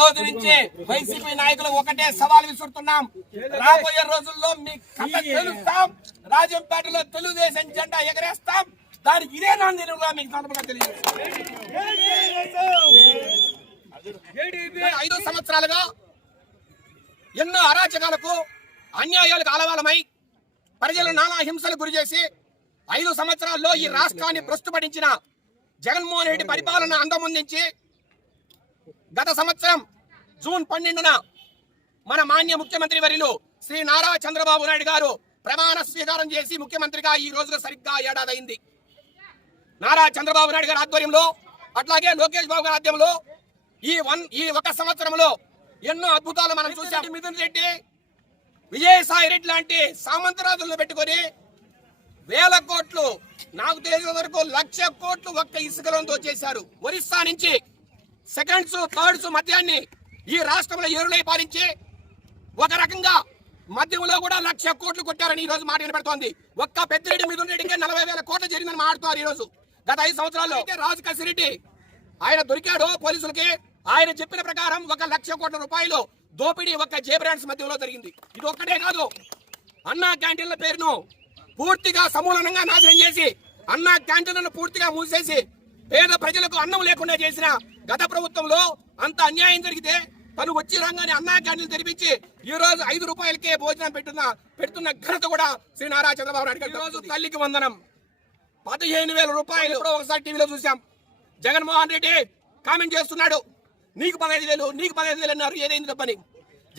రోజు నుంచి వైసీపీ నాయకులు ఒకటే సవాల్ విసురుతున్నాం. రాబోయే రోజుల్లో మీ కథ తెలుస్తాం. రాజంపేటలో తెలుగుదేశం జెండా ఎగరేస్తాం. దానికి ఇదే నాందిగా మీకు సందర్భంగా తెలియజేస్తాం. 5 సంవత్సరాలుగా ఎన్నో అరాచకాలకు అన్యాయాలకు ఆలవాలమై ప్రజలు నానా హింసలు గురి చేసి 5 సంవత్సరాల్లో ఈ రాష్ట్రాన్ని భ్రష్టుపట్టించిన జగన్మోహన్ రెడ్డి పరిపాలన అందముందించి గత సంవత్సరం జూన్ 12న మన మాన్య ముఖ్యమంత్రి వర్యులు శ్రీ నారా చంద్రబాబు నాయుడు గారు ప్రమాణ స్వీకారం చేసి ముఖ్యమంత్రిగా ఈ రోజుగా సరిగ్గా ఏడాది అయింది. నారా చంద్రబాబు నాయుడు గారి ఆధ్వర్యంలో అట్లాగే లోకేష్ బాబు గారి ఆధ్వర్యంలో ఈ ఒక సంవత్సరంలో ఎన్నో అద్భుతాలు మనం చూసాం. మిథున్ రెడ్డి, విజయసాయి రెడ్డి లాంటి సామంతరాజులను పెట్టుకొని వేల కోట్లు, నాకు తెలిసిన వరకు 1,00,000 కోట్లు ఒక్క ఇసుకలంతో చేశారు. ఒరిస్సా నుంచి సెకండ్స్ థర్డ్స్ మద్యాన్ని ఈ రాష్ట్రంలో ఏరులై పాలించి ఒక రకంగా మద్యంలో కూడా 1,00,000 కోట్లు కొట్టారని ఈ రోజు మాట వినబడుతోంది. ఒక్క పెద్దిరెడ్డి మిథున్ రెడ్డికి 40,000 కోట్లు జరిగిందని మాట్లాడుతున్నారు. ఈ రోజు గత 5 సంవత్సరాల్లో రాజు కసిరెడ్డి ఆయన దొరికాడు పోలీసులకి. ఆయన చెప్పిన ప్రకారం 1,00,000 కోట్ల రూపాయలు దోపిడీ ఒక్క జే బ్రాండ్స్ మధ్యలో జరిగింది. ఇది ఒక్కటే కాదు, అన్నా క్యాంటీన్ల పేరును పూర్తిగా సమూలంగా నాశనం చేసి అన్నా క్యాంటీన్లను పూర్తిగా మూసేసి పేద ప్రజలకు అన్నం లేకుండా చేసిన గత ప్రభుత్వంలో అంత అన్యాయం జరిగితే తను వచ్చి రంగానే అన్నా క్యాంటీన్లు తెరిపించి ఈ రోజు 5 రూపాయలకే భోజనం పెడుతున్న ఘనత కూడా శ్రీ నారా చంద్రబాబు నాయుడు గారు. ఈ రోజు తల్లికి వందనం 15,000 రూపాయలు. ఒకసారి టీవీలో చూసాం, జగన్మోహన్ రెడ్డి కామెంట్ చేస్తున్నాడు, నీకు 15,000 నీకు 15,000 అన్నారు, ఏదైంది తప్పని.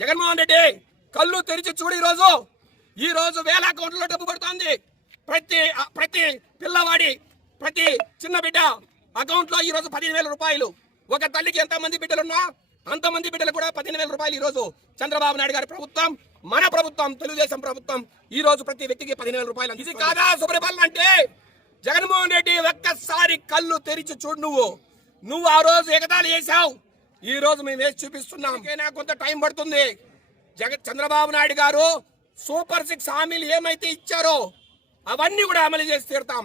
జగన్మోహన్ రెడ్డి కళ్ళు తెరిచి చూడు, ఈ రోజు వేల అకౌంట్లో డబ్బు పడుతోంది. ప్రతి పిల్లవాడి ప్రతి చిన్న బిడ్డ అకౌంట్ లో ఈ రోజు 15,000 రూపాయలు. ఒక తల్లికి ఎంతమంది బిడ్డలున్నా అంతమంది బిడ్డలు కూడా 15,000 రూపాయలు. ఈ రోజు చంద్రబాబు నాయుడు గారి ప్రభుత్వం, మన ప్రభుత్వం, తెలుగుదేశం ప్రభుత్వం ఈ రోజు ప్రతి వ్యక్తికి 15,000 రూపాయలు. ఇది కాదా సుపరిపాలన అంటే? జగన్మోహన్ రెడ్డి ఒక్కసారి కళ్ళు తెరిచి చూడు. నువ్వు ఆ రోజు ఎగతాళి చేశావు, ఈ రోజు మేము వేసి చూపిస్తున్నాం. నాకు కొంత టైం పడుతుంది. చంద్రబాబు నాయుడు గారు సూపర్ 6 హామీలు ఏమైతే ఇచ్చారో అవన్నీ కూడా అమలు చేసి తీరుతాం.